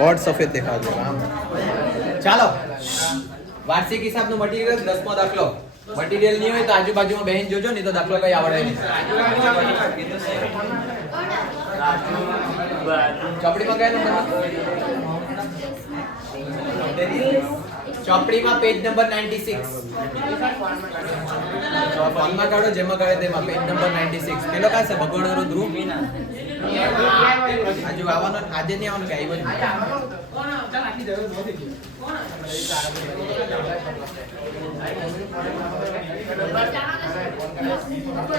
Board સફેદ દેખાજો આમ ચાલો વાર્ષિક હિસાબનું મટીરીયલ 10મો દાખલો મટીરીયલ નહીં હોય તો આજુબાજુમાં બેન જોજો નહીં તો દાખલો કઈ આવડે નહીં ચોપડીમાં કયા નંબર ચોપડીમાં પેજ નંબર 96 ફોનમાં કાઢો જેમાં કાઢે તેમાં પેજ નંબર 96 પેલો કા છે ભગવાનનો ધ્રુવ આજુ આવવાનો આજે નહીં આવવાનું કે આવ્યો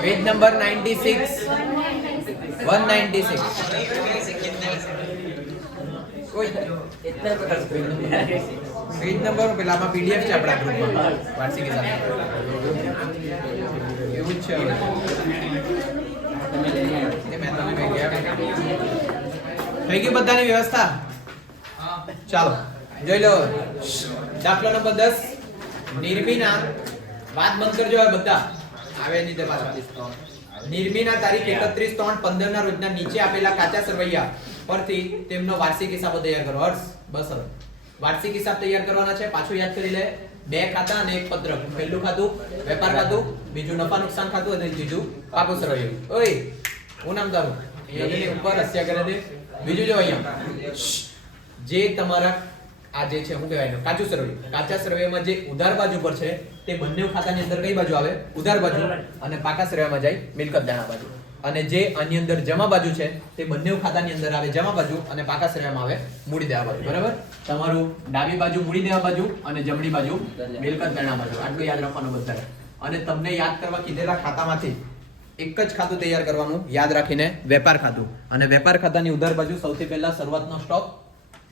પેજ નંબર 96 196 કોઈ પેજ નંબર પેલામાં પીડીએફ છે આપણા ગ્રુપમાં વાર્ષિક હિસાબ એવું જ છે થઈ ગઈ બધાની વ્યવસ્થા ચાલો જોઈ લો દાખલો નંબર 10 નિર્મિના વાત બંધ કરજો હવે બધા આવે નહીં તે પાછા નિર્મિના તારીખ 31/3/15 ના રોજના નીચે આપેલા કાચા સરવૈયા પરથી તેમનો વાર્ષિક હિસાબો તૈયાર કરો હર્ષ બસ હવે વાર્ષિક હિસાબ તૈયાર કરવાના છે પાછું યાદ કરી લે બે ખાતા અને એક પત્રક પહેલું ખાતું વેપાર ખાતું બીજું નફા નુકસાન ખાતું અને ત્રીજું પાકું સરવૈયું ઓય હું નામ તારું અહીંયા ઉપર હસ્યા કરે દે બીજું જો અહીંયા જે તમારા આ જે છે શું કહેવાય કાચું સરવૈયું કાચા સરવૈયામાં જે ઉધાર બાજુ પર છે તે બંને ખાતાની અંદર કઈ બાજુ આવે ઉધાર બાજુ અને પાકા સરવૈયામાં જાય મિલકત દાણા બાજુ અને જે આની અંદર જમા બાજુ છે તે બંને ખાતાની અંદર આવે જમા બાજુ અને પાકા સરવૈયામાં આવે મૂડી દેવા બાજુ બરાબર તમારું ડાબી બાજુ મૂડી દેવા બાજુ અને જમણી બાજુ મિલકત દાણા બાજુ આટલું યાદ રાખવાનું બધાએ અને તમને યાદ કરવા કીધેલા ખાતામાંથી એક જ ખાતું તૈયાર કરવાનું યાદ રાખીને વેપાર ખાતું અને વેપાર ખાતાની ઉધાર બાજુ સૌથી પહેલા શરૂઆતનો સ્ટોક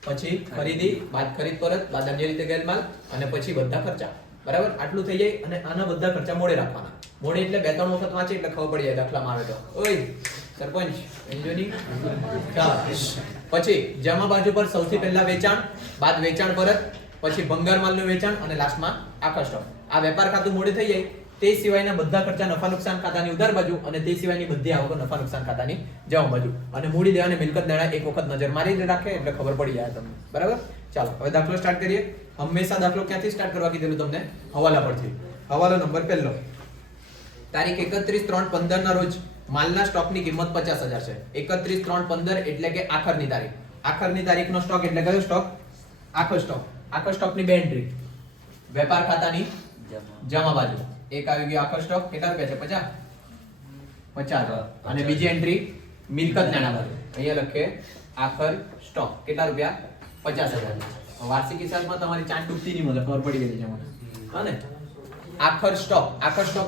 પછી ખરીદી બાદ ખરીદ પરત બાદ અન્ય રીતે ગયેલ માલ અને પછી બધા ખર્ચા બરાબર આટલું થઈ જાય અને આના બધા ખર્ચા મોડે રાખવાના મોડે એટલે 2-3 વખત વાંચે એટલે ખબર પડી જાય દાખલામાં આવે તો ઓય સરપંચ એન્જોની ચાલો પછી જમા બાજુ પર સૌથી પહેલા વેચાણ બાદ વેચાણ પરત પછી ભંગાર માલનું વેચાણ અને લાસ્ટમાં આખા સ્ટોક આ વેપાર ખાતું મોડે થઈ જાય તે સિવાયના બધા ખર્ચા નફા નુકસાન ખાતાની ઉધાર બાજુ અને તે સિવાયની બધી આવકો નફા નુકસાન ખાતાની જમા બાજુ અને મૂડી દેવાને મિલકત નાણા એક વખત નજર મારી રાખે એટલે ખબર પડી જાય તમને બરાબર ચાલો હવે દાખલો સ્ટાર્ટ કરીએ હંમેશા દાખલો ક્યાંથી સ્ટાર્ટ કરવા કીધેલું તમને હવાલા પરથી હવાલો નંબર પહેલો તારીખ 31/3/15 ના રોજ માલના સ્ટોકની કિંમત 50,000 છે 31/3/15 એટલે કે આખરની તારીખનો સ્ટોક એટલે કયો સ્ટોક આખો સ્ટોકની બે એન્ટ્રી વેપાર ખાતાની જમા બાજુ એક આવી ગયો આખો સ્ટોક કેટલા રૂપિયા છે 50 અને બીજી એન્ટ્રી મિલકત નાણા બાજુ અહીંયા લખે આખર સ્ટોક કેટલા રૂપિયા 50,000 વાર્ષિક હિસાબમાં તમારી ચાંદ ડૂબતી નહીં મને ખબર પડી ગઈ છે મને હા ને આખર સ્ટોક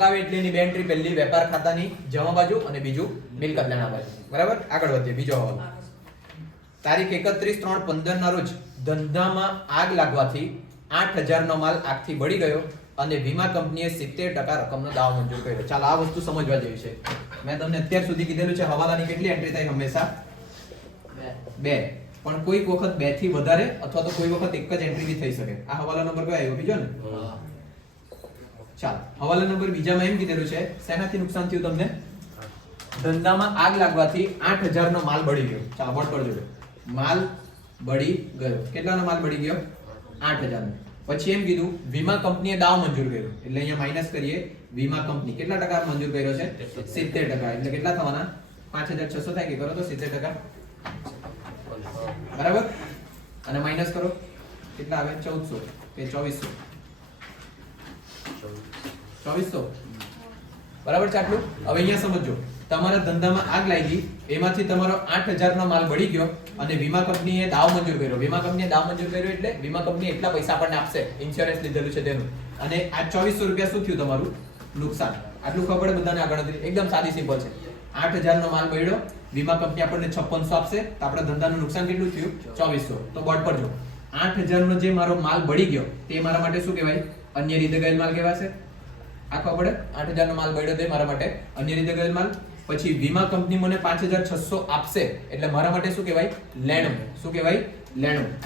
આવે એટલે એની બે એન્ટ્રી પહેલી વેપાર ખાતાની જમા બાજુ અને બીજું મિલકત નાણા બાજુ બરાબર આગળ વધીએ બીજો હવાલો તારીખ 31/3/15 ના રોજ ધંધામાં આગ લાગવાથી 8,000 નો માલ આગથી બળી ગયો અને વીમા કંપનીએ 70% રકમનો દાવો મંજૂર કર્યો ચાલો આ વસ્તુ સમજવા જેવી છે મેં તમને અત્યાર સુધી કીધેલું છે હવાલાની કેટલી એન્ટ્રી થાય હંમેશા બે પણ કોઈક વખત 2 થી વધારે અથવા તો કોઈ વખત એક જ એન્ટ્રી બી થઈ શકે આ હવાલા નંબર કયો આવ્યો બીજો ને ચાલો હવાલા નંબર બીજામાં એમ કીધેલું છે શેનાથી નુકસાન થયું તમને ધંધામાં આગ લાગવાથી 8,000 નો માલ બળી ગયો ચાલો બોર્ડ પર જોજો માલ બળી ગયો કેટલાનો માલ બળી ગયો 8,000 નો પછી એમ કીધું વીમા કંપનીએ દાવ મંજૂર કર્યો એટલે અહીંયા માઈનસ કરીએ વીમા કંપની કેટલા ટકા મંજૂર કર્યો છે 70% એટલે કેટલા થવાના 5,600 થાય કે કરો તો 70% બરાબર અને માઈનસ કરો કેટલા આવે 1,400 કે 2,400 બરાબર છે આટલું હવે અહીંયા સમજો તમારા ધંધામાં આગ લાગી એમાંથી તમારો 8,000 નો માલ બળી ગયો અને વીમા કંપનીએ દાવ મંજૂર કર્યો એટલે વીમા કંપની એટલા પૈસા આપણને આપશે ઇન્સ્યોરન્સ લીધેલું છે તેનું અને આ 2,400 રૂપિયા શું થયું તમારું નુકસાન આટલું ખબર પડે બધાને આગળ એકદમ સાદી સિમ્પલ છે 8,000 નો માલ બળ્યો વીમા કંપની આપણને 5600 આપશે તો આપણા ધંધાનું નુકસાન કેટલું થયું 2,400 તો બોર્ડ પર જો 8,000 નો જે મારો માલ બળી ગયો તે મારા માટે શું કહેવાય અન્ય રીતે ગયેલ માલ કહેવાશે આ ખબર પડે 8,000 નો માલ બળ્યો તે મારા માટે અન્ય રીતે ગયેલ માલ પછી વીમા કંપની મને 5,600 આપશે એટલે મારા માટે શું કહેવાય લેણું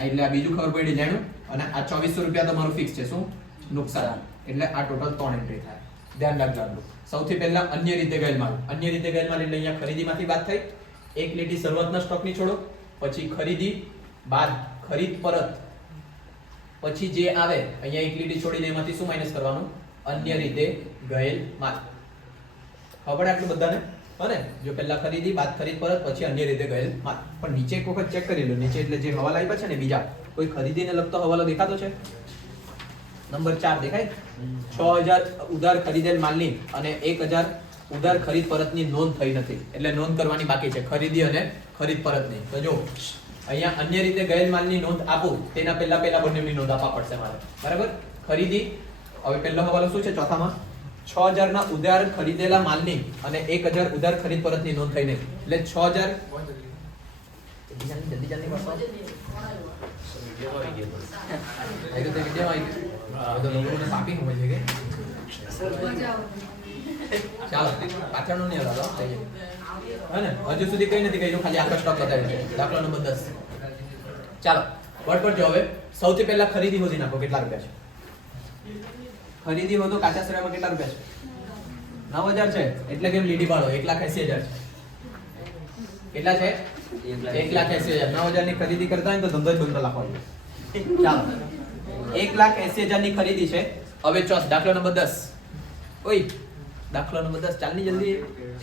એટલે આ બીજું ખબર પડી લેણું અને આ 2,400 રૂપિયા તમારું ફિક્સ છે શું નુકસાન એટલે આ ટોટલ 3 એન્ટ્રી થાય ધ્યાન રાખજો સૌથી પહેલા અન્ય રીતે ગયેલ માલ એટલે અહીંયા ખરીદીમાંથી વાત થઈ એક લીટી શરૂઆતના સ્ટોકની છોડો પછી ખરીદી બાદ ખરીદ પરત પછી જે આવે અહીંયા એક લીટી છોડીને એમાંથી શું માઈનસ કરવાનું? અન્ય રીતે ગયેલ માલ. ખબર આટલું બધાને? હને જો પહેલા ખરીદી બાદ ખરીદ પરત પછી અન્ય રીતે ગયેલ માલ. પણ નીચે એક વખત ચેક કરી લો. નીચે એટલે જે હવાલા આપ્યા છે ને બીજા કોઈ ખરીદીને લગતો હવાલો દેખાતો છે? નંબર 4 દેખાય? 6000 ઉધાર ખરીદેલ માલની અને 1000 ઉધાર ખરીદ પરતની નોંધ થઈ નથી. એટલે નોંધ કરવાની બાકી છે ખરીદી અને ખરીદ પરતની. તો જો અહીંયા અન્ય રીતે ગયેલ માલની નોંધ આપું તેના પહેલા બંનેની નોંધ આપવા પડશે મારે. બરાબર? ખરીદી હવે પહેલો હવાલો શું છે ચોથામાં? 6000 ના ઉધાર ખરીદેલા માલની અને 1000 ઉધાર ખરીદ પરતની નોંધ થઈ નથી. એટલે 6000 જલ્દી કરશો. ચાલો પાછળનું નહીં હલાવો. હજુ સુધી કઈ નથી કહ્યું, ખાલી આખો સ્ટોક બતાવ્યો છે. દાખલો નંબર 10. ચાલો વર્ડ પર જો. હવે સૌથી પહેલા ખરીદી હોધી નાખો. કેટલા રૂપિયા છે? ખરીદી હોતો કાચા શ્રેયમાં કેટલા રૂપિયા છે? 9000 છે. એટલે કેમ લીટી પાડો? 1,80,000 છે. કેટલા છે? 1,80,000. 9000 ની ખરીદી કરતા હોય તો ધંધો જ બંધ રાખવાનો. ચાલો 1,80,000 ની ખરીદી છે. હવે દાખલો નંબર 10. ઓય દાખલો નંબર 10 ચાલની જલ્દી.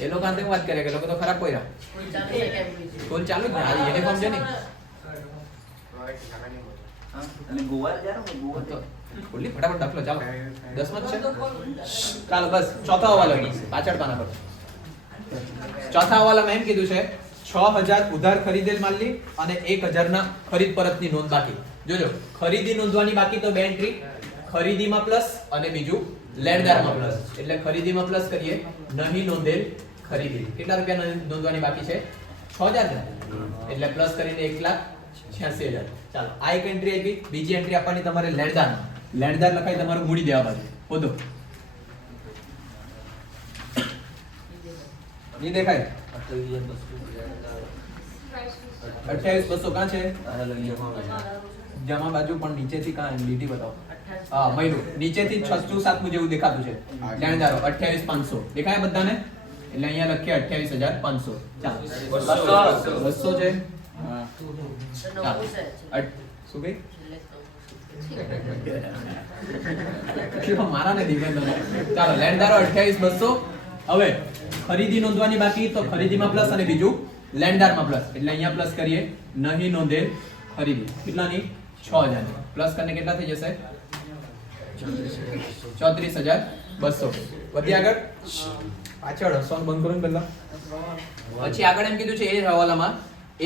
એ લોકો આંતે વાત કરે કે લોકો તો ખરાબ કોઈરા. સ્કૂલ ચાલુ જ ને. આ યુનિફોર્મ છે ને. અને ગોવા જારો ગોવા તો બોલી ફટાફટ દાખલો. ચાલો 10 માં છે. ચાલો બસ ચોથા હવાલો પાછળ પાના પર. ચોથા હવાલામાં એમ કીધું છે 6000 ઉધાર ખરીદેલ માલની અને 1000 ના ખરીદ પરતની નોંધ બાકી. જોજો ખરીદી નોંધવાની બાકી તો બે એન્ટ્રી. ખરીદીમાં પ્લસ અને બીજું લેણદારમાં પ્લસ. એટલે ખરીદીમાં પ્લસ કરીએ નહીં નોંધેલ ખરીદી. કેટલા રૂપિયા નોંધવાની બાકી છે? 6000. એટલે પ્લસ કરીને 1,86,000. ચાલો આ એક એન્ટ્રી આપી. બીજી એન્ટ્રી આપવાની તમારે લેણદારમાં. લેણદાર લખાઈ તમારું મૂડી દેવા બાજુ હોદો નહીં દેખાય. 28,200 કાં છે? જમા બાજુ પણ નીચેથી કાં લીટી બતાવો. હા મહિનું નીચેથી 6 7 જેવું દેખાતું છે. લેણદારો 28,500 દેખાય બધાને? એટલે અહીંયા લખીએ 28,500. ચાલો 200 છે. હા શું કઈ મારા ને દીવે. ચાલો લેણદારો 28,200. હવે ખરીદી નોંધવાની બાકી તો ખરીદીમાં પ્લસ અને બીજું લેણદારમાં પ્લસ. એટલે અહીંયા પ્લસ કરીએ નહીં નોંધેલ ખરીદી. કેટલાની? 6000 ની. પ્લસ કરીને કેટલા થઈ જશે? 34,200. વધી આગળ પાછળ સોન બંધ કરો ને પહેલા. પછી આગળ એમ કીધું છે એ હવાલામાં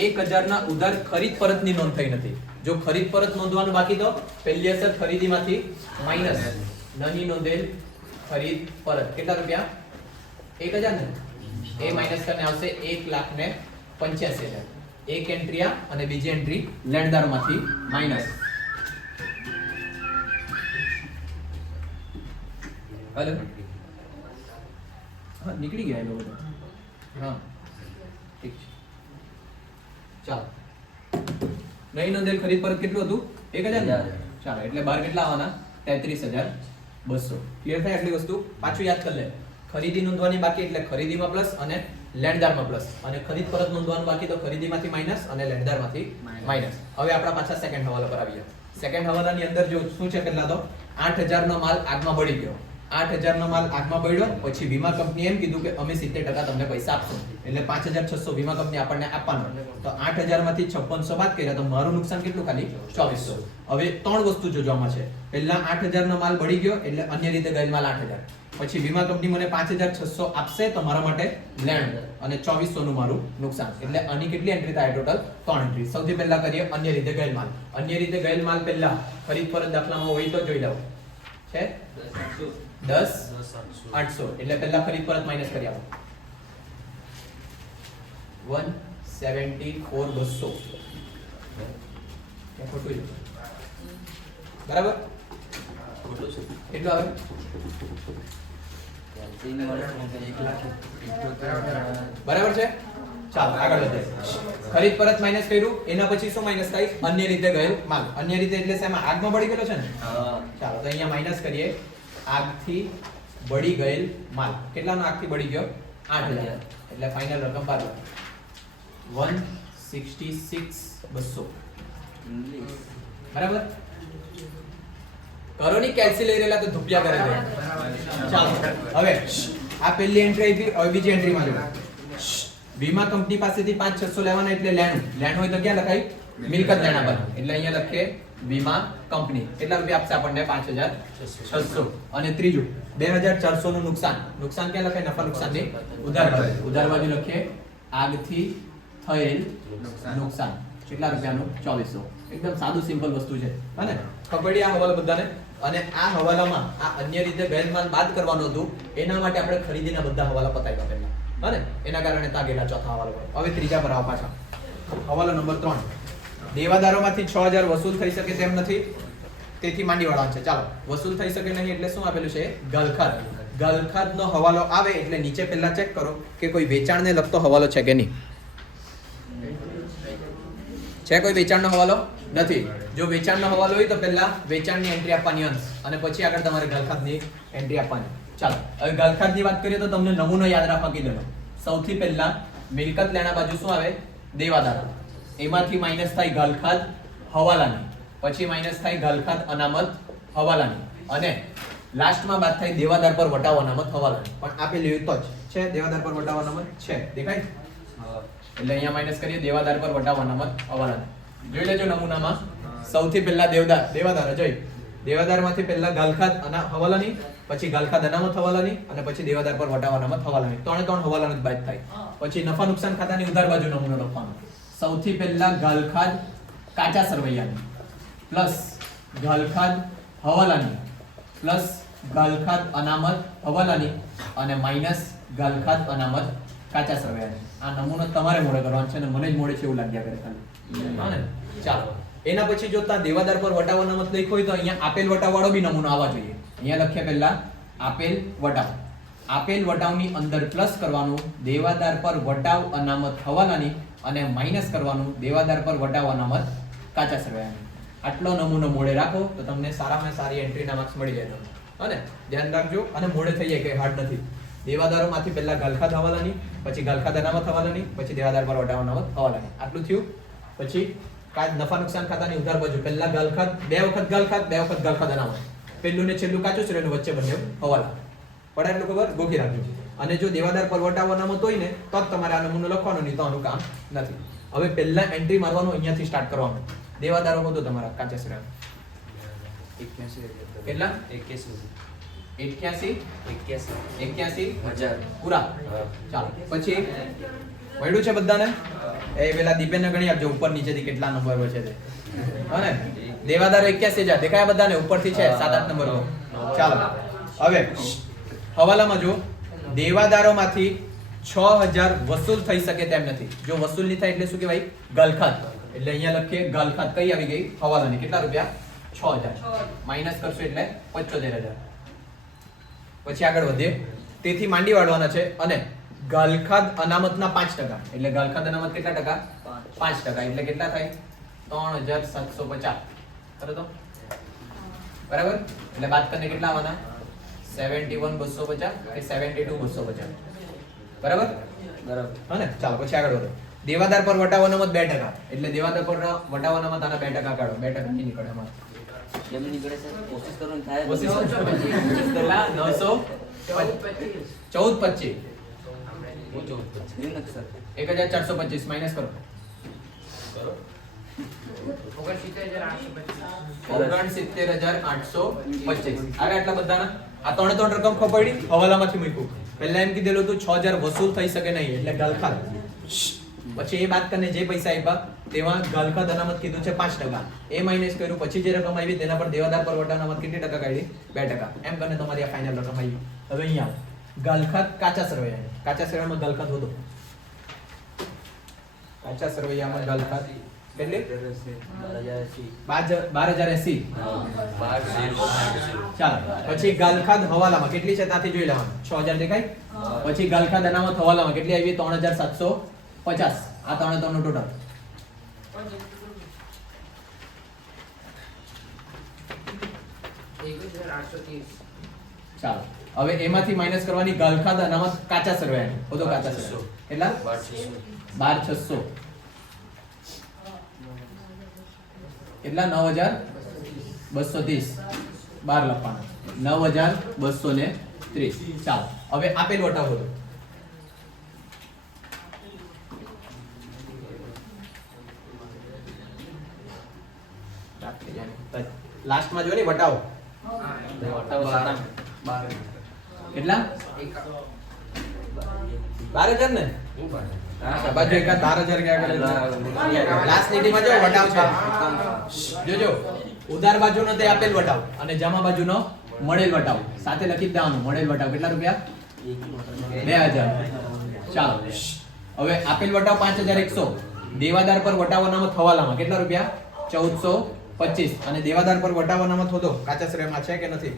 1000 ના ઉધાર ખરીદ પરતની નોંધ થઈ નથી. જો ખરીદ પરત નોંધવાનું બાકી તો પહેલી અસર ખરીદીમાંથી માઈનસ નહીં નોંધેલ ખરીદ પરત. કેટલા રૂપિયા? 1000 ને. એ માઈનસ કરીને આવશે 1,85,000. એક એન્ટ્રી આ અને બીજી એન્ટ્રી લેણદારમાંથી માઈનસ. हेलो हाँ निकली गया है लोग हाँ ठीक है ચાલો નહીં નોંધેલ ખરીદ પરત કેટલું હતું? 1000. ચાલો એટલે બાર કેટલા આવવાના? 33,200. ક્લિયર થાય આટલી વસ્તુ? પાછું યાદ કરી લે. ખરીદી નોંધવાની બાકી એટલે ખરીદીમાં પ્લસ અને લેણદારમાં પ્લસ. અને ખરીદ પરત નોંધવાનું બાકી તો ખરીદીમાંથી માઈનસ અને લેણદારમાંથી માઈનસ. હવે આપણા પાછા સેકન્ડ હવાલા પર આવીએ. સેકન્ડ હવાલાની અંદર જો શું છે પહેલા તો 8000 નો માલ આગમાં બળી ગયો. 8000 નો માલ આગમાં બળ્યો પછી વીમા કંપની એમ કીધું કે અમે 70% તમને પૈસા આપશું. એટલે 5,600 વીમા કંપની આપણને આપવાનો. તો 8000 માંથી 5600 બાદ કર્યા તો મારું નુકસાન કેટલું? ખાલી 2400. હવે ત્રણ વસ્તુ જોવામાં છે. પહેલા 8000 નો માલ બળી ગયો એટલે અન્ય રીતે ગયેલ માલ 8000. પછી વીમા કંપની મને 5,600 આપશે તો મારા માટે લેણ અને 2400 નું મારું નુકસાન. એટલે આની કેટલી એન્ટ્રી થાય? Total 3 entry. સૌથી પહેલા કરીએ અન્ય રીતે ગયેલ માલ. અન્ય રીતે ગયેલ માલ પહેલા ખરીદ પરત દાખલામાં હોય તો જોઈ લઉં છે 10,800. એટલે પહેલા ખરીદ પરત માઈનસ કરી આપો 174,200. ખોટું છે બરાબર? ખોટું છે કેટલું આવે? બરાબર છે. ચાલો આગળ વધીએ. ખરીદ પરત માઈનસ કર્યું એના પછી શું માઈનસ થાય? અન્ય રીતે ગયેલ માલ. અન્ય રીતે એટલે શેમાં? આગમાં બળી ગયેલો છે ને. ચાલો તો અહીંયા માઈનસ કરીએ આગથી બળી ગયેલ માલ. કેટલાનો આગથી બળી ગયો? 8000. એટલે ફાઇનલ રકમ બાદ 166,200. ઇંગ્લિશ. બરાબર કરો ની કેલ્સી લઈ રહેલા તો ધુપિયા કરે છે ચાલો હવે આ પહેલી એન્ટ્રી આવી હવે બીજી એન્ટ્રીમાં જો વીમા કંપની પાસેથી 5,600 લેવાના એટલે લેણું હોય તો ક્યાં લખાય મિલકત લેણા બાજુ એટલે અહીંયા લખીએ વીમા કંપની કેટલા રૂપિયા આપશે આપણને 5,600 અને ત્રીજું 2,400 નું નુકસાન ક્યાં લખાય નફા નુકસાનની ઉધાર બાજુ લખીએ આગથી થયેલ નુકસાન કેટલા રૂપિયાનું 2400 એકદમ સાદું સિમ્પલ વસ્તુ છે હને ખબર પડી આ હવાલો બધાને અને આ હવાલામાં આ અન્ય રીતે ગેરમાલ બાદ કરવાનું હતું એના માટે આપણે ખરીદીના બધા હવાલા પતાવ્યા પહેલા હને એના કારણે ત્યાં ગયેલા ચોથા હવાલો પર હવે ત્રીજા પર આવો પાછા હવાલો નંબર 3 દેવાદારોમાંથી 6,000 વસૂલ થઈ શકે તેમ નથી તેથી માંડી વાળા છે ચાલો વસૂલ થઈ શકે નહીં એટલે શું આપેલું છે ગલખાતનો હવાલો આવે એટલે નીચે પહેલા ચેક કરો કે કોઈ વેચાણને લગતો હવાલો છે કે નહીં છે કોઈ વેચાણનો હવાલો નથી જો વેચાણનો હવાલો હોય તો પહેલા વેચાણની એન્ટ્રી આપવાની અંશ અને પછી આગળ તમારે ગલખાતની એન્ટ્રી આપવાની ચાલો હવે ગલખાતની વાત કરીએ તો તમને નમૂનો યાદ રાખવા કીધેલો સૌથી પહેલા મિલકત લેણા બાજુ શું આવે દેવાદાર એમાંથી માઈનસ થાય ગલખાત હવાલાની પછી માઈનસ થાય ગલખાત અનામત હવાલાની અને લાસ્ટમાં બાદ થાય દેવાદાર પર વટાવ અનામત હવાલાની પણ આપેલી હોય તો જ છે દેવાદાર પર વટાવ અનામત છે દેખાય એટલે અહીંયા માઈનસ કરીએ દેવાદાર પર વટાવ અનામત હવાલાની જોઈ લેજો નમૂનામાં સૌથી પહેલા દેવાદાર અજય દેવાદારમાંથી પહેલા ગલખાત હવાલાની પછી ગલખાત અનામત હવાલાની અને પછી દેવાદાર પર વટાવ અનામત હવાલાની ત્રણ હવાલાની જ બાદ થાય પછી નફા નુકસાન ખાતાની ઉધાર બાજુ નમૂનો લખવાનો સૌથી પહેલા ગલખાત કાચા સરવૈયાની પ્લસ ગલખાત હવાલાની પ્લસ ગલખાત અનામત હવાલાની અને માઈનસ ગલખાત અનામત કાચા સરવૈયાની આ નમૂનો તમારે મોડે કરવાનો છે અને મને જ મોડે છે એવું લાગ્યા કરે ખાલી હા ને ચાલો એના પછી જો તા દેવાદાર પર વટાવ અનામત લખ્યો હોય તો અહીંયા આપેલ વટાવ વાળો બી નમૂનો આવવા જોઈએ અહીંયા લખ્યા પહેલા આપેલ વટાવની અંદર પ્લસ કરવાનું દેવાદાર પર વટાવ અનામત હવાલાની અને માઈનસ કરવાનું દેવાદાર પર વટાવ અનામત કાચા સરવૈયાની આટલો નમૂનો મોડે રાખો તો તમને સારામાં સારી એન્ટ્રીના માર્ક્સ મળી જાય અને ધ્યાન રાખજો અને મોડે થઈ જાય કે હાર્ડ નથી દેવાદારોમાંથી પહેલા ગલખાત હવાલાની પછી ગલખાત અનામત હવાલાની પછી દેવાદાર પર વટાવ અનામત હવાલાની આટલું થયું પછી નફા નુકસાન ખાતાની ઉધાર બાજુ પહેલા ગલખાત બે વખત ગલખાત અનામત પહેલું ને છેલ્લું કાચું છે એનું વચ્ચે બંને હવાલા પડાય એટલું ખબર ગોખી રાખજો અને જો દેવાદાર પર વટાવ અનામત હોય ને તો જ તમારે આ નમૂનો લખવાનો નહીં તો આનું કામ નથી હવે પહેલા એન્ટ્રી મારવાનું અહીંયાથી સ્ટાર્ટ કરવાનું દેવાદારો હતો તમારા કાચા શ્રેણી 81 કેટલા 81 પૂરા ચાલો પછી મળ્યું છે બધાને એ પેલા દીપેને ગણી આપજો ઉપર નીચેથી કેટલા નંબર છે તે હને દેવાદારો 81,000 દેખાયા બધાને ઉપરથી છે 7-8 નંબર પર ચાલો હવે હવાલામાં જો દેવાદારોમાંથી 6,000 વસૂલ થઈ શકે તેમ નથી જો વસૂલ નહીં થાય એટલે શું કહેવાય ગલખાત એટલે અહીંયા લખીએ ગલખાત કઈ આવી ગઈ હવાલાની કેટલા રૂપિયા 6,000 માઈનસ કરશો એટલે 75,000 પછી આગળ વધીએ તેથી માંડી વાળવાના છે અને ગલખાત અનામતના 5% એટલે ગલખાત અનામત કેટલા ટકા 5% એટલે કેટલા થાય 3,750 કરો તો બરાબર એટલે બાદ કરીને કેટલા આવવાના 71,250 કે 72,250 બરાબર હા ચાલો પછી આગળ વધો દેવાદાર પર વટાવ અનામત 2% એટલે દેવાદાર પર વટાવ અનામત આના 2% કાઢો 2% નહીં નીકળે આમાં કેમ નીકળે છે કોશિશ કરવાની થાય કોશિશ કેટલા 914.25 1,425 માઈનસ કરો 69,825 આવે આટલા બધાના આ ત્રણ રકમ ખબર પડી હવાલામાંથી મૂક્યું પહેલા એમ કીધેલું હતું 6,000 વસૂલ થઈ શકે નહીં એટલે ગલખાત પછી એ બાદ કરીને જે પૈસા આપ્યા તેમાં ગલખાત અનામત કીધું છે 5% એ માઈનસ કર્યું પછી જે રકમ આવી તેના પર દેવાદાર પર વટાવ અનામત કેટલી ટકા કાઢી 2% એમ કરીને તમારી આ ફાઇનલ રકમ આવી હવે અહીંયા ગલખાત કાચા સરવૈયામાં ગલખાત હતો કાચા સરવૈયામાં ગલખાત કેટલી 12,080 ચાલો પછી ગલખાત હવાલામાં કેટલી છે ત્યાંથી જોઈ લેવાનું 6,000 દેખાય પછી ગલખાત અનામત હવાલામાં કેટલી આવી 3,750 આ ત્રણે નું ટોટલ ચાલો હવે એમાંથી માઈનસ કરવાની ગલખાત અનામત કાચા સરવૈયાની બધો કાચા સરવૈયા કેટલા 12,600 કેટલા 9230 12 લખવાના 9230. ચાલો હવે આપેલ વટાવ હતો લાસ્ટમાં જો ને વટાવો કેટલા 12000 ને બાજુ એકા 12000 ક્યાં કરે લાસ્ટ લીટીમાં જો વટાવ છે જોજો ઉધાર બાજુનો તે આપેલ વટાવ અને જમા બાજુનો મળેલ વટાવ સાથે લખી દેવાનું મળેલ વટાવ કેટલા રૂપિયા 2000. ચાલો હવે આપેલ વટાવ 5100 દેવાદાર પર વટાવવાનામાં થવાલામાં કેટલા રૂપિયા 1425 અને દેવાદાર પર વટાવવાનામાં થોડો કાચા શ્રેયમાં છે કે નથી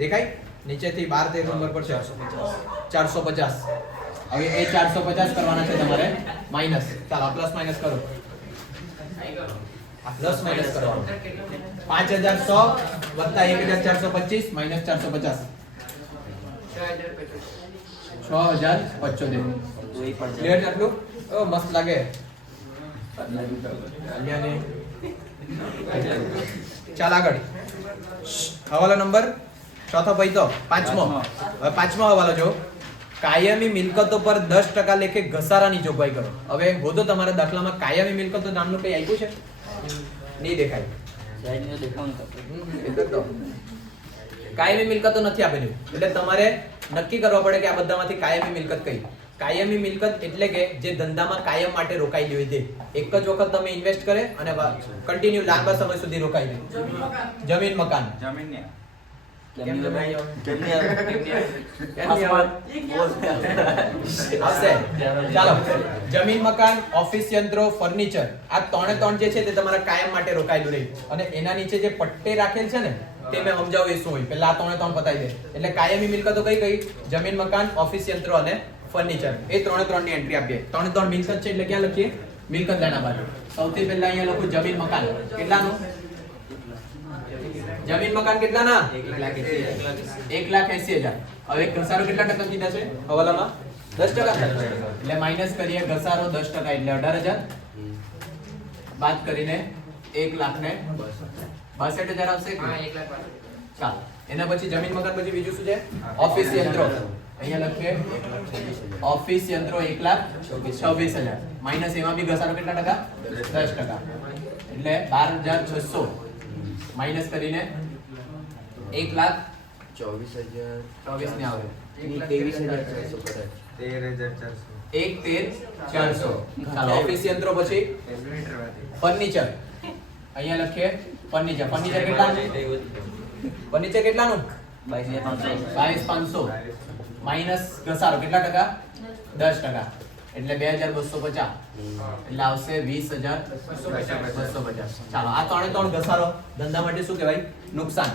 દેખાય નીચેથી 12 13 નંબર પર છે 450. હવે એ 450 કરવાના છે તમારે માઈનસ. ચાલો પ્લસ માઈનસ કરો પ્લસ માઈનસ કરવાનું 5100 વત્તા 1425 માઈનસ 450 6075. ક્લિયર આટલું ઓ મસ્ત લાગે અલ્યાને. ચાલ આગળ હવાલો નંબર ચોથો પૈતો પાંચમો. હવે પાંચમો હવાલો જો કાયમી મિલકતો પર 10% લેખે ઘસારાની જોગવાઈ કરો. હવે ગોતો તમારા દાખલામાં કાયમી મિલકતો નામનું કઈ આપ્યું છે નહીં દેખાય એટલે તો કાયમી મિલકતો નથી આપેલું એટલે તમારે નક્કી કરવા પડે કે આ બધામાંથી કાયમી મિલકત કઈ. કાયમી મિલકત એટલે કે જે ધંધામાં કાયમ માટે રોકાયેલી હોય તે એક જ વખત તમે ઇન્વેસ્ટ કરે અને કન્ટિન્યુ લાંબા સમય સુધી રોકાઈ જાય. જમીન મકાન ચાલો જમીન મકાન ઓફિસ યંત્રો ફર્નિચર આ ત્રણ જે છે તે તમારા કાયમ માટે રોકાયેલું રહે અને એના નીચે જે પટ્ટે રાખેલ છે ને તે મેં સમજાવું એ શું હોય પહેલા આ ત્રણ પતાવી દે. એટલે કાયમી મિલકતો કઈ કઈ જમીન મકાન ઓફિસ યંત્રો અને ફર્નિચર એ ત્રણ ની એન્ટ્રી આપીએ. ત્રણ મિલકત છે એટલે ક્યાં લખીએ મિલકત લેના બાજુ. સૌથી પહેલા અહીંયા લખું જમીન મકાન કેટલાનું જમીન મકાન કેટલાના 1,80,000. હવે ઘસારો કેટલા ટકા કીધા છે હવાલામાં 10% એટલે માઈનસ કરીએ ઘસારો 10% એટલે 18,000 બાદ કરીને 1,62,000 આવશે. ચાલો એના પછી જમીન મકાન પછી બીજું શું છે ઓફિસ યંત્રો. અહીંયા લખીએ ઓફિસ યંત્રો 1,26,000 માઈનસ એમાં બી ઘસારો કેટલા ટકા 10% એટલે 12,600 માઈનસ કરીને 1,24,000 ને આવે 13,400. ચાલો ઓફિસ યંત્રો પછી ફર્નિચર અહીંયા લખીએ ફર્નિચર કેટલાનું 22,500 માઈનસ ઘસારો કેટલા ટકા 10% એટલે 2,250 એટલે આવશે 20,250. ચાલો આ ત્રણ ઘસારો ધંધા માટે શું કહેવાય નુકસાન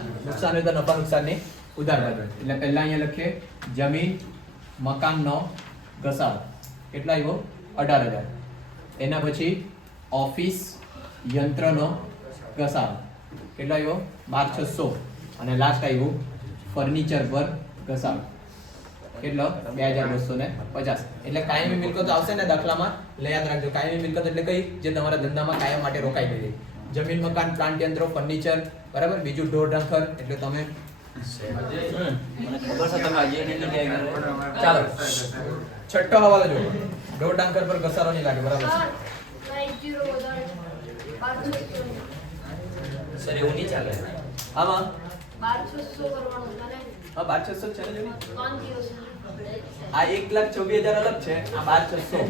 હોય તો નફા નુકસાનની ઉધાર બાજુ. એટલે પહેલા અહીંયા લખીએ જમીન મકાનનો ઘસારો કેટલા આવ્યો 18,000. એના પછી ઓફિસ યંત્રનો ઘસારો કેટલા આવ્યો 12,600 અને લાસ્ટ આવ્યું ફર્નિચર પર ઘસારો કેટલો 2,250. એટલે કાયમી મિલકત આવશે ને દાખલામાં એટલે યાદ રાખજો કાયમી મિલકત એટલે કઈ જે તમારા ધંધામાં કાયમ માટે રોકાઈ ગઈ. જમીન મકાન પ્લાન્ટ યંત્રો ફર્નિચર બરાબર. બીજું ઢોર ઢંખર એટલે તમે ચાલો છઠ્ઠો હવાલો જો ઢોર ઢંખર પર ઘસારો નહીં લાગે બરાબર સર એવું નહીં ચાલે આમાં 12,600 કરવાનું છે ને હા 12,600 છે ને જોની આ 1,24,000 અલગ છે આ 12,600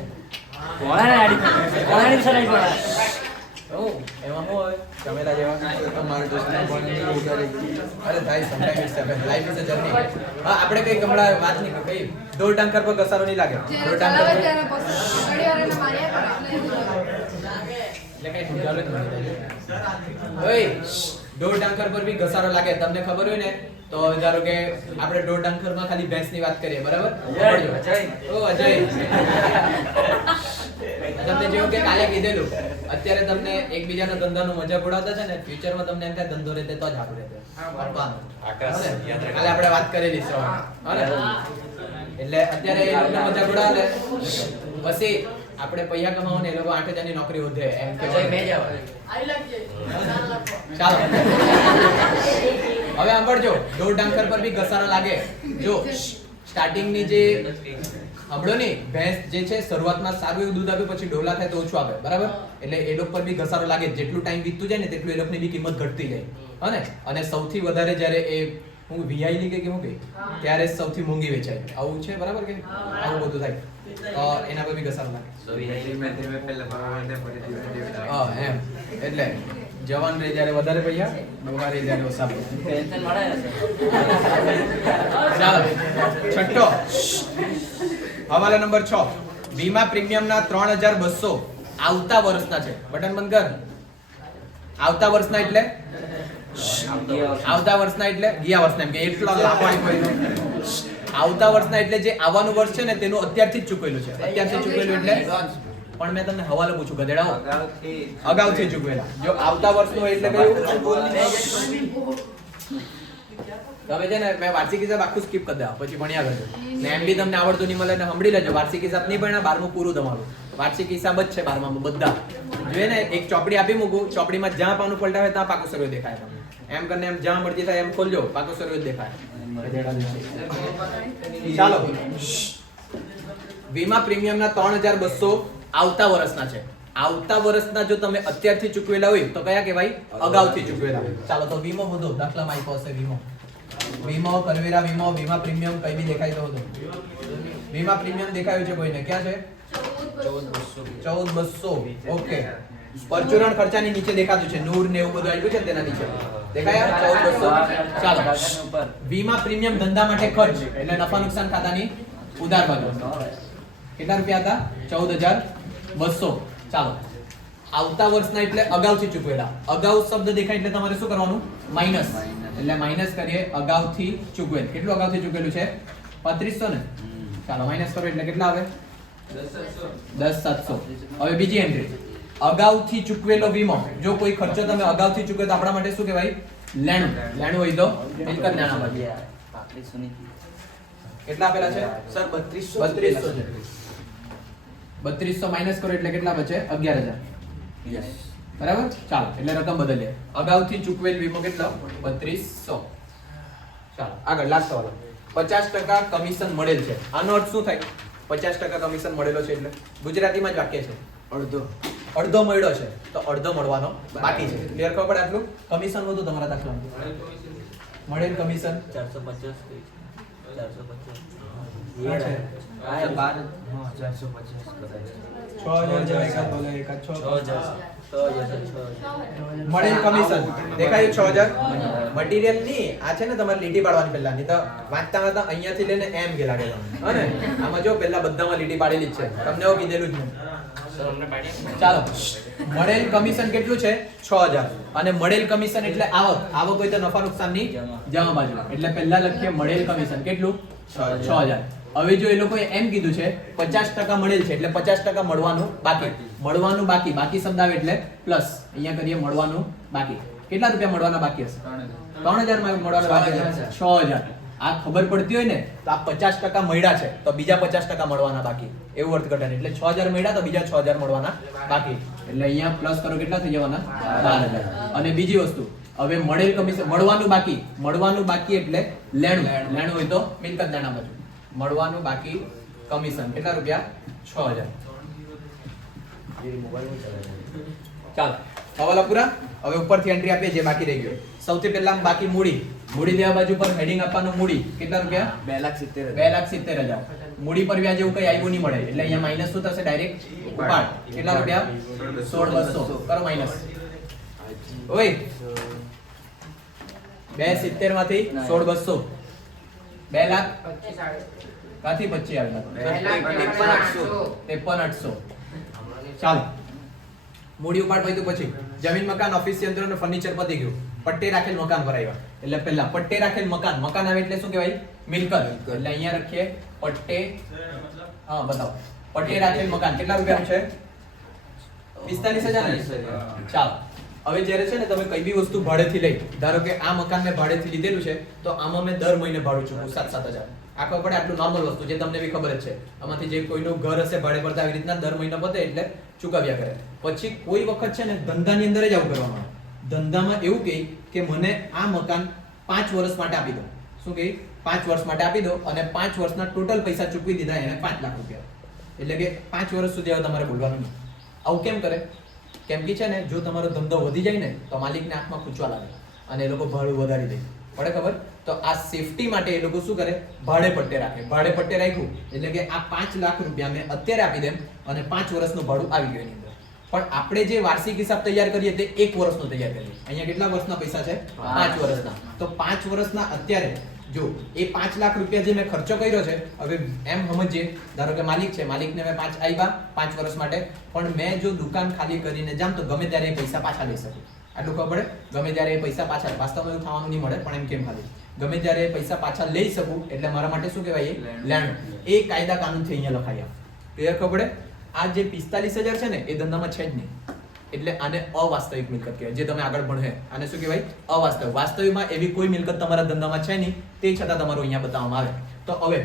કોણાની સરાઈ કોણા એમાં હું હોય કમેલા જેવા તમારો દોસ્તના કોણની ઉધારી અરે ભાઈ sometime it's happen life is a journey. હા આપણે કઈ કમળા વાત નહીં કઈ ઢોર ટાંકર પર ઘસારો નહીં લાગે ઢોર ટાંકર પર એટલે કઈ ઢોર ઓય ઢોર ટાંકર પર બી ઘસારો લાગે તમને ખબર હોય ને તો ધારો કે આપણે ઢોર ટાંકર માં ખાલી ભેંસ ની વાત કરીએ બરાબર અજય તમને જેવું કે કાલે કીધેલું અત્યારે તમને એકબીજાના ધંધાનો મજાક ઉડાવતા છે ને ફ્યુચરમાં તમને એમ થાય ધંધો રહેતે તો જ આપણું રહેતે કાલે આપણે વાત કરેલી છે એટલે અત્યારે એ લોકોને મજાક ઉડાવે પછી આપણે પૈસા કમાવો ને એ લોકો 8,000 ની નોકરી વધે એમ કે મેં જ આવે ચાલો હવે સાંભળજો ઢોર ઢાંખર પર બી ઘસારો લાગે જો સ્ટાર્ટિંગની જે હમણો ને ભેંસ જે છે શરૂઆતમાં સારું એવું દૂધ આપે પછી ઢોલા થાય તો ઓછું આપે બરાબર એટલે એ લોકો પર બી ઘસારો લાગે જેટલું ટાઈમ વીતતું જાય ને તેટલું એ લોકોની બી કિંમત ઘટતી જાય હા ને અને સૌથી વધારે જ્યારે એ હું વીઆઈ ની કે કેવું કે ત્યારે સૌથી મોંઘી વેચાય આવું છે બરાબર કે આવું બધું થાય એના પર બી ઘસારો લાગે હા એમ એટલે જવાન રે જ્યારે વધારે પૈયા ડોહા રે જ્યારે ઓછા પૈયા પેન્શન મળે ને ચાલો છઠ્ઠો હવાલા નંબર 6 વીમા પ્રીમિયમના 3200 આવતા વર્ષના છે બટન બંધ કર આવતા વર્ષના એટલે આવતા વર્ષના એટલે ગયા વર્ષના એમ કે એટલો લાંબો આવતા વર્ષના એટલે જે આવવાનું વર્ષ છે ને તેનું અત્યારથી જ ચૂકવેલું છે અત્યારથી ચૂકવેલું એટલે પણ મેં તમને હવાલો પૂછું ગધેડાઓ અગાઉથી ચૂકવેલા જો આવતા વર્ષનું એટલે કયું તમે છે ને મેં વાર્ષિક હિસાબ આખું સ્કીપ કરી દેવા પછી ભણ્યા કરજો ને એમ બી તમને આવડતું નહીં મળે ને સાંભળી લેજો વાર્ષિક હિસાબ નહીં ભણ્યા 12મું પૂરું તમારું વાર્ષિક હિસાબ જ છે 12મામાં બધા જોઈએ ને એક ચોપડી આપી મૂકું ચોપડીમાં જ્યાં પાનું પલટાવે ત્યાં પાકો સર્વે દેખાય તમને એમ કરીને એમ જ્યાં મળતી થાય એમ ખોલજો પાકો સર્વે જ દેખાય ચાલો વીમા પ્રીમિયમના 3200 આવતા વર્ષના છે આવતા વર્ષના જો તમે અત્યારથી ચૂકવેલા હોય તો કયા કહેવાય અગાઉથી ચૂકવેલા ચાલો તો વીમો બધો દાખલામાં આપ્યો હશે વીમો કરવેરા વીમો વીમા પ્રીમિયમ કઈ બી દેખાય તો હતો વીમા પ્રીમિયમ દેખાયું છે કોઈને ક્યાં છે 14200 ઓકે પરચુરણ ખર્ચાની નીચે દેખાતું છે નૂર ને એવું બધું આવ્યું છે ને તેના નીચે દેખાયા 14200 ચાલો વીમા પ્રીમિયમ ધંધા માટે ખર્ચ એટલે નફા નુકસાન ખાતાની ઉધાર બાજુ કેટલા રૂપિયા હતા 14200 ચાલો આવતા વર્ષના એટલે અગાઉથી ચૂકવેલા અગાઉ શબ્દ દેખાય એટલે તમારે શું કરવાનું માઈનસ એટલે માઈનસ કરીએ અગાઉથી ચૂકવેલ કેટલું અગાઉથી ચૂકવેલું છે 3500 ને ચાલો માઈનસ કરો એટલે કેટલા આવે 10700 હવે બીજી એન્ટ્રી અગાઉથી ચૂકવેલો વીમો જો કોઈ ખર્ચો તમે અગાઉથી ચૂકવે તો આપણા માટે શું કહેવાય લેણું હોય તો મિલકત નાણા બાજુ કેટલા આપેલા છે સર 3200 છે 3200 માઈનસ કરો એટલે કેટલા બચે 11000 યસ બરાબર ચાલો એટલે રકમ બદલીએ અગાઉથી ચૂકવેલ વીમો કેટલો 3200 ચાલો આગળ લાસ્ટ સવાલ 50% કમિશન મળેલ છે આનો અર્થ શું થાય 50% કમિશન મળેલો છે એટલે ગુજરાતીમાં જ વાક્ય છે અડધો મળ્યો છે તો અડધો મળવાનો બાકી છે ક્લિયર ખબર પડે આટલું કમિશન વધુ તમારા દાખલામાં મળેલ કમિશન 450 મળેલ કમિશન દેખાયું 6000 મટીરીયલ ની આ છે ને તમારે લીટી પાડવાની પહેલા ની તો વાંચતા હતા અહીંયાથી લઈને એમ કે લાગે અને આમાં જો પહેલા બધામાં લીટી પાડેલી જ છે તમને એવું કીધેલું જ નહીં ચાલો મળેલ કમિશન કેટલું છે 6000 અને મળેલ કમિશન એટલે આવક હોય તો નફા નુકસાનની જમા બાજુ એટલે પહેલા લખીએ મળેલ કમિશન કેટલું 6000 હવે જો એ લોકોએ એમ કીધું છે 50% મળેલ છે એટલે 50% મળવાનું બાકી શબ્દ આવે એટલે પ્લસ અહીંયા કરીએ મળવાનું બાકી કેટલા રૂપિયા મળવાના બાકી હશે 3000 માં મળવાના બાકી છે 6000 આ ખબર પડતી હોય ને તો આ 50% મળ્યા છે તો બીજા 50% મળવાના બાકી એવું અર્થઘટન એટલે 6000 મળ્યા તો બીજા 6000 મળવાના બાકી એટલે અહીંયા પ્લસ કરો કેટલા થઈ જવાના 12000 અને બીજી વસ્તુ હવે મળેલ કમિશન મળવાનું બાકી એટલે લેણું હોય તો મિલકત નાણા બાજુ મળવાનું બાકી કમિશન કેટલા રૂપિયા 6000 ચાલો હવાલા પૂરા હવે ઉપરથી એન્ટ્રી આપીએ જે બાકી રહી ગયો સૌથી પહેલા બાકી મૂડી દેવા બાજુ પર હેડિંગ આપવાનું મૂડી કેટલા રૂપિયા 2,70,000 મૂડી પર વ્યાજ એવું કઈ આવ્યું નહીં મળે એટલે અહીંયા માઈનસ શું થશે ડાયરેક્ટ ઉપાડ કેટલા રૂપિયા 16,200 કરો માઈનસ ઓય 270 માંથી 16,200 2 લાખ કાથી 25 આવેલા 53,800 ચાલો મૂડી ઉપાડ પૈતું પછી જમીન મકાન ઓફિસ યંત્ર અને ફર્નિચર પતી ગયું પટ્ટે રાખેલ મકાન પર આવ્યા એટલે પહેલા પટ્ટે રાખેલ મકાન આવે એટલે શું કહેવાય મિલકત એટલે અહીંયા રાખીએ પટ્ટે હા બતાવો પટ્ટે રાખેલ મકાન કેટલા રૂપિયાનું છે 45,000 ચાલો હવે જ્યારે છે ને તમે કઈ બી વસ્તુ ભાડેથી લઈ ધારો કે આ મકાન મેં ભાડેથી લીધેલું છે તો આમાં મેં દર મહિને ભાડું ચૂકવું 7,000 આખો પડે આટલું નોર્મલ વસ્તુ જે તમને બી ખબર જ છે આમાંથી જે કોઈનું ઘર હશે ભાડે પડતા આવી રીતના દર મહિના પતે એટલે ચૂકવ્યા કરે પછી કોઈ વખત છે ને ધંધાની અંદર જ આવું કરવાનું ધંધામાં એવું કહે કે મને આ મકાન 5 વર્ષ માટે આપી દો. શું કહે? 5 વર્ષ માટે આપી દો અને 5 વર્ષના ટોટલ પૈસા ચૂકવી દીધા એને 5 લાખ રૂપિયા. એટલે કે 5 વર્ષ સુધી હવે તમારે બોલવાનું નહીં. આવું કેમ કરે? કેમ કે છે ને, જો તમારો ધંધો વધી જાય ને તો માલિકને આંખમાં ખૂંચવા લાગે અને એ લોકો ભાડું વધારી દે. પડે ખબર? તો આ સેફટી માટે એ લોકો શું કરે? ભાડે પટ્ટે રાખે. ભાડે પટ્ટે રાખ્યું એટલે કે આ 5 લાખ રૂપિયા મેં અત્યારે આપી દેમ અને 5 વર્ષનું ભાડું આવી ગયું એની અંદર. પણ આપણે જે વાર્ષિક હિસાબ તૈયાર કરીએ તે 1 વર્ષનો તૈયાર કરીએ. અહીંયા કેટલા વર્ષના પૈસા છે? 5 વર્ષના. તો 5 વર્ષના અત્યારે જો એ 5 લાખ રૂપિયા જે મેં ખર્ચો કર્યો છે, હવે એમ સમજીએ, ધારો કે માલિક છે, માલિકને મેં 5 આપ્યા 5 વર્ષ માટે, પણ મેં જો દુકાન ખાલી કરીને જામ તો ગમે ત્યારે એ પૈસા પાછા લઈ શકું. આટલું ખબર પડે? ગમે ત્યારે એ પૈસા પાછા, વાસ્તવમાં એવું થવાનું નહીં મળે, પણ એમ કેમ ખાલી ગમે ત્યારે એ પૈસા પાછા લઈ શકું, એટલે મારા માટે શું કહેવાય? લેણું. એ કાયદા કાનૂનથી અહીંયા લખાયા. ક્લિયર ખબર પડે? આ જે 45,000 છે ને એ ધંધામાં છે જ નહીં, એટલે આને અવાસ્તવિક મિલકત કહેવાય. જે તમે આગળ ભણ્યો આને શું કહેવાય? અવાસ્તવિક. વાસ્તવિકમાં એવી કોઈ મિલકત તમારા ધંધામાં છે નહીં, તે છતાં તમારું અહીંયા બતાવવામાં આવે. તો હવે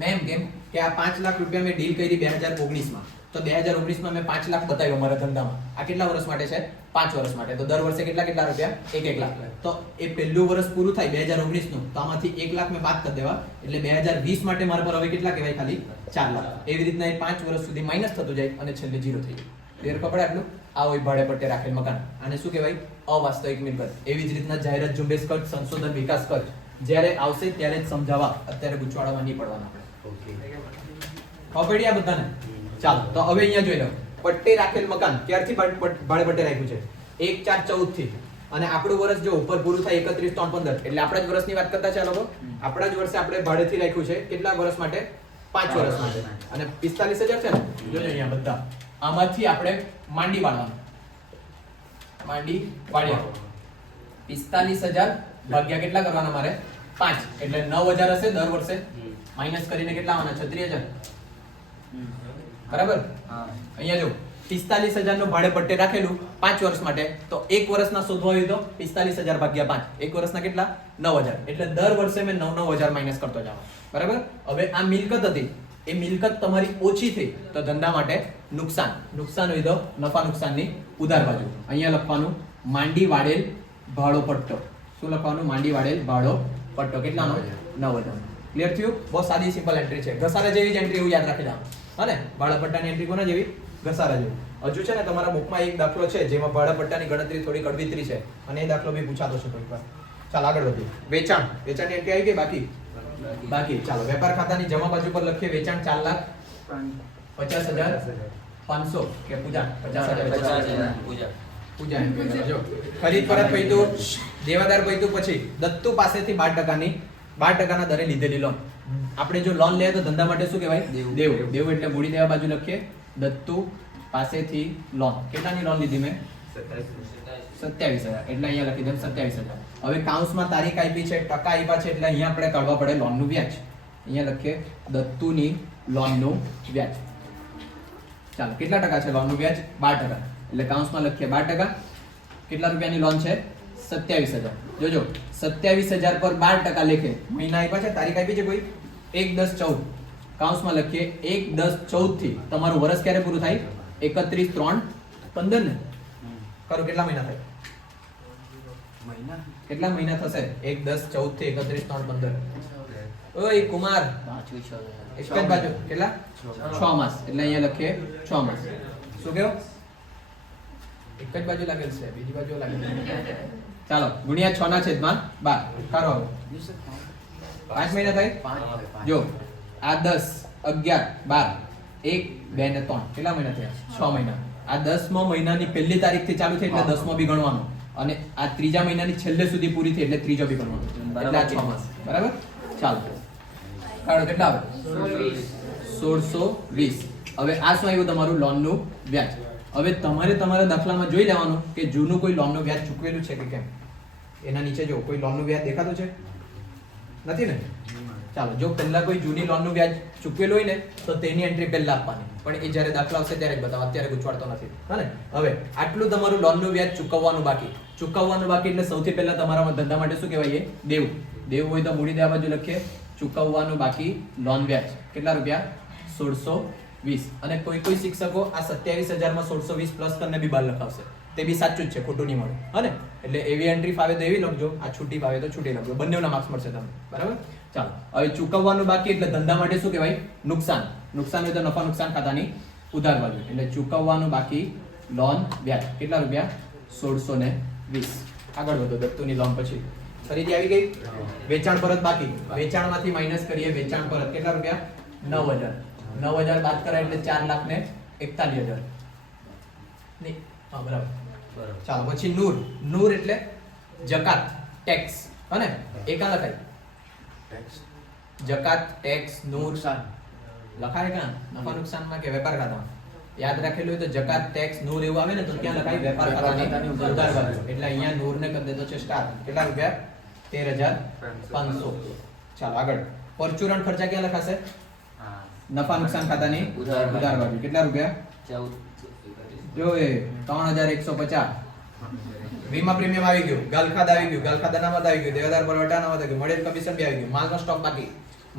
મેં એમ કેમ કે આ 5 લાખ રૂપિયા મેં ડીલ કરી 2019માં, તો 2019માં મેં 5 લાખ બતાવ્યો મારા ધંધામાં. આ કેટલા વર્ષ માટે છે? 5 વર્ષ માટે. તો દર વર્ષે કેટલા રૂપિયા? 1 લાખ. તો એ પહેલું વર્ષ પૂરું થાય 2019 નું, તો આમાંથી 1 લાખ મેં બાદ કરી દેવા, એટલે 2020 માટે મારા પર હવે કેટલા કહેવાય? ખાલી 4 લાખ. એવી રીતના એ 5 વર્ષ સુધી માઇનસ થતું જાય અને છેલ્લે 0 થઈ જાય. ક્લિયર ખબર? આટલું આ હોય ભાડે પટ્ટે રાખેલ મકાન. આને શું કહેવાય? અવાસ્તવિક મિલકત. એવી જ રીતના જાહેરાત ઝુંબેશ ખર્ચ, સંશોધન વિકાસ ખર્ચ જ્યારે આવશે ત્યારે જ સમજાવવા, અત્યારે ગુચવાડવા નહીં પડવાના આપણે. ખબર પડી આ બધાને? ચાલો, તો હવે અહીંયા જોઈ લો. પટ્ટે રાખેલ મકાન ક્યારથી ભાડે પટ્ટે રાખ્યું છે? 1/4/14 થી. અને આપણું વર્ષ જો ઉપર પૂરું થાય 31/3/15, એટલે આપણા જ વર્ષની વાત કરતા છે આ લોકો. આપણા જ વર્ષે આપણે ભાડેથી રાખ્યું છે. કેટલા વર્ષ માટે? 5 વર્ષ માટે. અને 45,000 છે ને, જોજો અહીંયા બધા. આમાંથી આપણે માંડી વાળવાનું. માંડી વાળ્યા 45,000 ભાગ્યા કેટલા કરવાના મારે? 5, એટલે 9,000 હશે દર વર્ષે. માઇનસ કરીને કેટલા આવવાના? 36,000. બરાબર? અહીંયા જો 45,000 નું ભાડે પટ્ટે રાખેલું 5 વર્ષ માટે, તો 1 વર્ષના શોધવા હોય તો 45,000 ભાગ્યા 5, 1 વર્ષના કેટલા? 9,000. એટલે દર વર્ષે મેં 9,000 માઇનસ કરતો જાવ. બરાબર? હવે આ મિલકત હતી, એ મિલકત તમારી ઓછી થઈ તો ધંધા માટે નુકસાન. નુકસાન હોય તો નફા નુકસાનની ઉધાર બાજુ. અહીંયા લખવાનું માંડી વાળેલ ભાડો પટ્ટો. શું લખવાનું? માંડી વાળેલ ભાડો પટ્ટો. કેટલાનો? 9,000. ક્લિયર થયું? બહુ સાદી સિમ્પલ એન્ટ્રી છે. ઘસારા જેવી જ એન્ટ્રી, એવું યાદ રાખી દેવાનું. હા ને? ભાડા પટ્ટાની એન્ટ્રી કોના જેવી? ઘસારા જેવી. હજુ છે ને તમારા બુકમાં એક દાખલો છે જેમાં ભાડા પટ્ટાની ગણતરી થોડી કડવીતરી છે, અને એ દાખલો બી પૂછાતો છે કોઈક વાર. ચાલ આગળ વધીએ. વેચાણ. વેચાણની એન્ટ્રી આવી ગઈ? બાકી. ચાલો, વેપાર ખાતાની જમા બાજુ પર લખીએ વેચાણ 4,50,500 કે પૂજા 50,000 પૂજા એમ કહેવાય. જો ખરીદ પરત પૈતું, દેવાદાર પૈતું, પછી દત્તુ પાસેથી 12% દરે લીધેલી લોન. આપણે જો લોન લઈએ તો ધંધા માટે શું કહેવાય? દેવું. દેવું એટલે મૂડી દેવા બાજુ લખીએ દત્તુ પાસેથી લોન. કેટલાની લોન લીધી મેં? 27,000. એટલે અહીંયા લખી દઉં 27,000. હવે કાઉન્સમાં તારીખ આપી છે, ટકા આપ્યા છે, એટલે અહીંયા આપણે કાઢવા પડે લોનનું વ્યાજ. અહીંયા લખીએ દત્તુની લોનનું વ્યાજ. ચાલો, કેટલા ટકા છે લોનનું વ્યાજ? 12%. એટલે કાઉન્સમાં લખીએ 12%. કેટલા રૂપિયાની લોન છે? 27,000. જોજો 27,000 પર 12% લેખે મહિના આપ્યા છે, તારીખ આપી છે કોઈ? 1/10/14. કાઉન્સમાં લખીએ 1/10/14 થી તમારું વર્ષ ક્યારે પૂરું થાય? 31/3/15 ને? કરો કેટલા મહિના થાય? કેટલા મહિના થશે? 1/10/14 થી 31/3/15. ઓય કુમાર, એક જ બાજુ કેટલા? 6 માસ. એટલે અહીંયા લખીએ 6 માસ. શું કહ્યું? એક જ બાજુ લાગેલ છે, બીજી બાજુ લાગેલ. ચાલો, ગુણ્યા 6 ના છેદમાં 12. કરો હવે 5 મહિના થાય. જો આ 10, 11, 12, 1, 2 ને 3 કેટલા મહિના થયા? 6 મહિના. આ 10મા મહિનાની પહેલી તારીખથી ચાલુ થઈ એટલે 10મો બી ગણવાનો, અને આ ત્રીજા મહિનાની છેલ્લે સુધી પૂરી થઈ એટલે ત્રીજો બી ગણવાનો. એટલે આ 6 માસ. બરાબર? ચાલો, કાઢો કેટલા આવે? 1620. હવે આ શું આવ્યું? તમારું લોનનું વ્યાજ. હવે તમારે તમારા દાખલામાં જોઈ લેવાનું કે જૂનું કોઈ લોનનું વ્યાજ ચૂકવેલું છે કે કેમ. એના નીચે જો કોઈ લોનનું વ્યાજ દેખાતું છે? નથી ને? ચાલો, જો પહેલા કોઈ જૂની લોનનું વ્યાજ ચૂકવેલું હોય ને તો તેની એન્ટ્રી પહેલા આપવાની, પણ એ જ્યારે દાખલા આવશે ત્યારે જ બતાવો, અત્યારે ગુચવાડતો નથી. હા ને? હવે આટલું તમારું લોનનું વ્યાજ ચૂકવવાનું બાકી. ચૂકવવાનું બાકી એટલે સૌથી પહેલા તમારા ધંધા માટે શું કહેવાય? દેવું. દેવું હોય તો મૂડી દેવા બાજુ લખીએ ચૂકવવાનું બાકી લોન વ્યાજ. કેટલા રૂપિયા? 1620. અને કોઈ શિક્ષકો આ 27,000 માં 1620 પ્લસ કરીને બી બાર લખાવશે. તે બી સાચું જ છે, ખોટું નહીં મળે. હા ને? એટલે એવી એન્ટ્રી ફાવે તો એવી લખજો, આ છૂટી ફાવે તો છૂટી લખજો. બંનેના માર્ક્સ મળશે તમને. બરાબર? ચાલો. હવે ચૂકવવાનું બાકી એટલે ધંધા માટે શું કહેવાય? નુકસાન. નુકસાન હોય તો નફા નુકસાન ખાતાની ઉધાર બાજુ. એટલે ચૂકવવાનું બાકી લોન વ્યાજ. કેટલા રૂપિયા? 1620. આગળ વધો દત્તુની લોન પછી. ફરીથી આવી ગઈ. વેચાણ પરત બાકી. વેચાણમાંથી માઈનસ કરીએ વેચાણ પરત. કેટલા રૂપિયા? 9000. 9000 બાદ કરાય એટલે 4,41,000. નહીં. હા બરાબર. ચાલો પછી નૂર. નૂર એટલે જકાત, ટેક્સ. હને? એકા લખાય. જકાત, ટેક્સ, નૂર લખાય કે નફા નુકસાનમાં કે વેપાર ખાતામાં? યાદ રાખેલું હોય તો જકાત, ટેક્સ, નૂર એવું આવે ને તો ક્યાં લખાય? વેપાર ખાતાની ઉધાર બાજુ. એટલે અહીંયા નૂરને કરી દેતો છે સ્ટાર. કેટલા રૂપિયા? 13,500. ચાલો આગળ. પરચુરણ ખર્ચા ક્યાં લખાશે? નફા નુકસાન ખાતાની ઉધાર બાજુ. કેટલા રૂપિયા? 14. જો એ 3,150. વીમા પ્રીમિયમ આવી ગયું, ગાલખાદ આવી ગયું, ગાલખાદ અનામત આવી ગયું, દેવાદાર પરવટા અનામત આવી ગયું, મળેલ કમિશન બી આવી ગયું. માલનો સ્ટોક બાકી.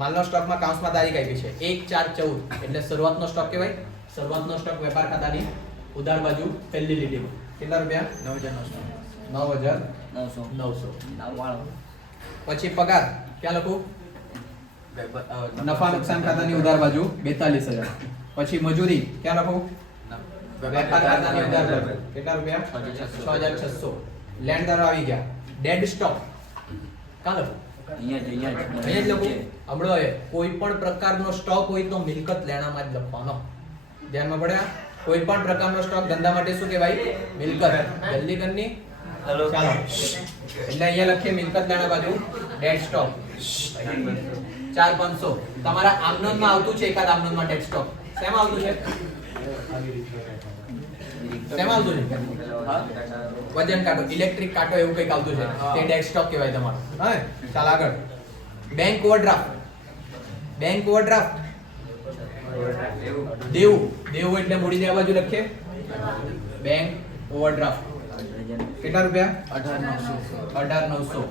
માલનો સ્ટોકમાં કાઉન્સમાં તારીખ આપી છે 1/4/14. એટલે શરૂઆતનો સ્ટોક કહેવાય. શરૂઆતનો સ્ટોક વેપાર ખાતાની ઉધાર બાજુ પહેલી લીટીમાં. કેટલા રૂપિયા? 9,900. પછી પગાર ક્યાં લખું? નફા નુકસાન ખાતાની ઉધાર બાજુ 42,000. પછી મજૂરી ક્યાં લખું? વેપાર ખાતાની ઉધાર બાજુ. કેટલા રૂપિયા? 6,600. લેણદારો આવી ગયા. ડેડ સ્ટોક ક્યાં લખું? અહીંયા જ લખું. હમણો કોઈ પણ પ્રકારનો સ્ટોક હોય તો મિલકત લેણામાં જ લખવાનો. ધ્યાનમાં પડ્યા? કોઈ પણ પ્રકારનો સ્ટોક ધંધા માટે શું કહેવાય? મિલકત. જલ્દી કરની. ચાલો. એટલે અહીંયા લખીએ મિલકત લેણા બાજુ ડેડ સ્ટોક 4,500. તમારા આમનોંધમાં આવતું છે એકાદ આમનોંધમાં ડેડ સ્ટોક. શેમાં આવતું છે? શેમાં આવતું છે? વજન કાંટો, ઇલેક્ટ્રિક કાંટો એવું કંઈક આવતું છે. તે ડેડ સ્ટોક કહેવાય તમારો. હા? ચાલ આગળ. Bank overdraft. બેંક ઓવરડ્રાફ્ટ દેવું. દેવું એટલે મૂડી દેવા બાજુ લખીએ બેંક ઓવરડ્રાફ્ટ. કેટલા રૂપિયા? 18,900.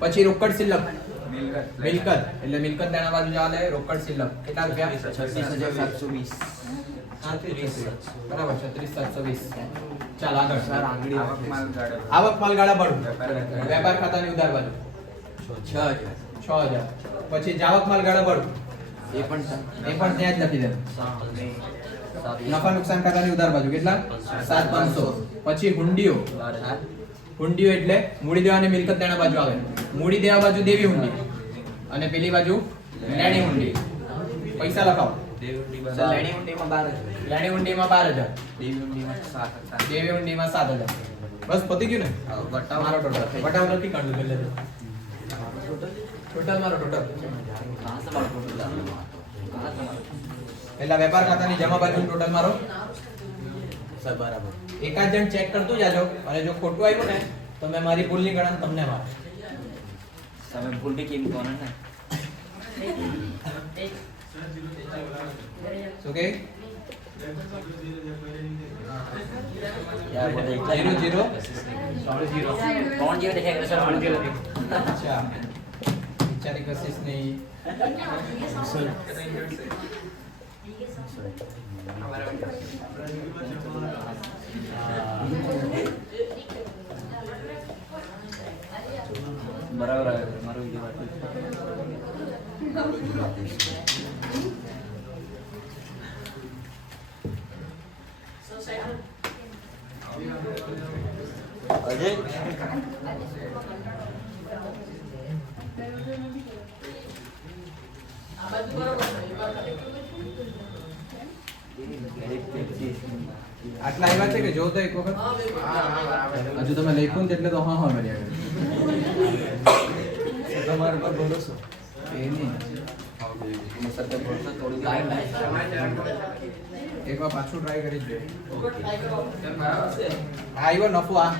પછી રોકડ શિલ્લક. મિલકત એટલે મિલકત લેણા બાજુ ચાલે. રોકડ શિલ્લક કેટલા રૂપિયા? 36,720. બરાબર 36,720. ચાલ આગળ. આવક માલ ગાળા બાજુ વેપાર ખાતાની ઉધાર બાજુ 6,000. પછી જાવક માલ ગાળા બાજુ એ પણ ત્યાં જ લખી દે. નફા નુકસાન ખાતાની ઉધાર બાજુ કેટલા? 7,500. પછી હુંડીઓ. હુંડીઓ એટલે મૂડી દેવાની મિલકત લેણા બાજુ આવે. મૂડી દેવા બાજુ દેવી હુંડી અને પેલી બાજુ લેણી હુંડી. પૈસા લખાવો. લેણી હુંડીમાં 12,000. લેણી હુંડીમાં 12,000. દેવી હુંડીમાં 7,000. બસ પતી ગયું ને? મારો ટોટલ વટાવ નથી કાઢવું એટલે ટોટલ મારો ટોટલ. પહેલા વેપાર ખાતાની જમા બાજુ ટોટલ મારો બરાબર. એકાદ જણ ચેક કરતું જાજો અને જો ખોટું આવ્યું ને તો મેં મારી ભૂલની ગણન તમને મારું. તમે ભૂલ બી કેમ કોને ને? શું કે? 0 0 કોણ જે દેખાય છે? અચ્છા વિચારી કોશિશ નહીં. બરાબર આવે મારું વિડિયો વાંચું. અજય આટલા આવ્યા છે કે જો તો એક વખત હજુ તમે લખ્યું ને એટલે તો હા હા મળ્યા તમારા પર ભરોસો એ નહીં. એક વાર પાછું ટ્રાય કરી જ આવ્યો નફો. આ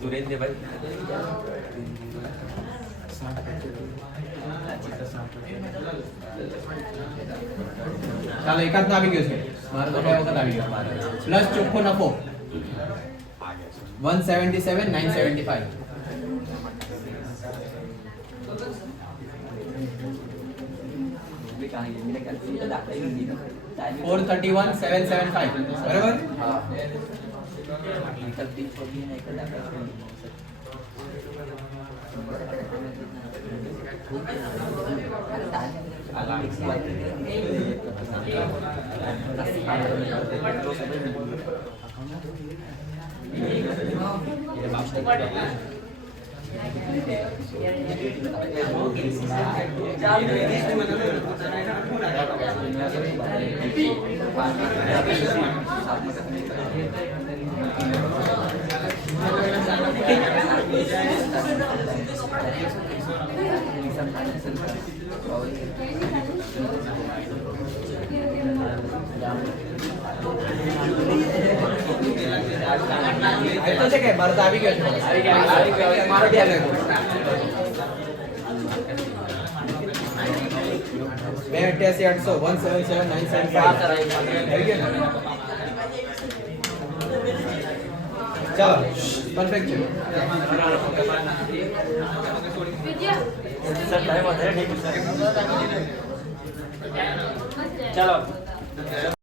સુરેન્દ્ર ભાઈ ચાલો એકાદ આવી ગયો છે મારો તો બે વખત આવી ગયો પ્લસ ચોખ્ખો નફો 177 975 431 775 બરાબર હા વિકલ્પ 3 છોડીને એક જ દાખલા તો છે કે મારો તો આવી ગયો છે મારો ધ્યાન રાખો 288 800 177 975 આવી ગયો ને ચાલો પરફેક્ટ છે સર ટાઈમ વધારે ઠીક છે ચાલો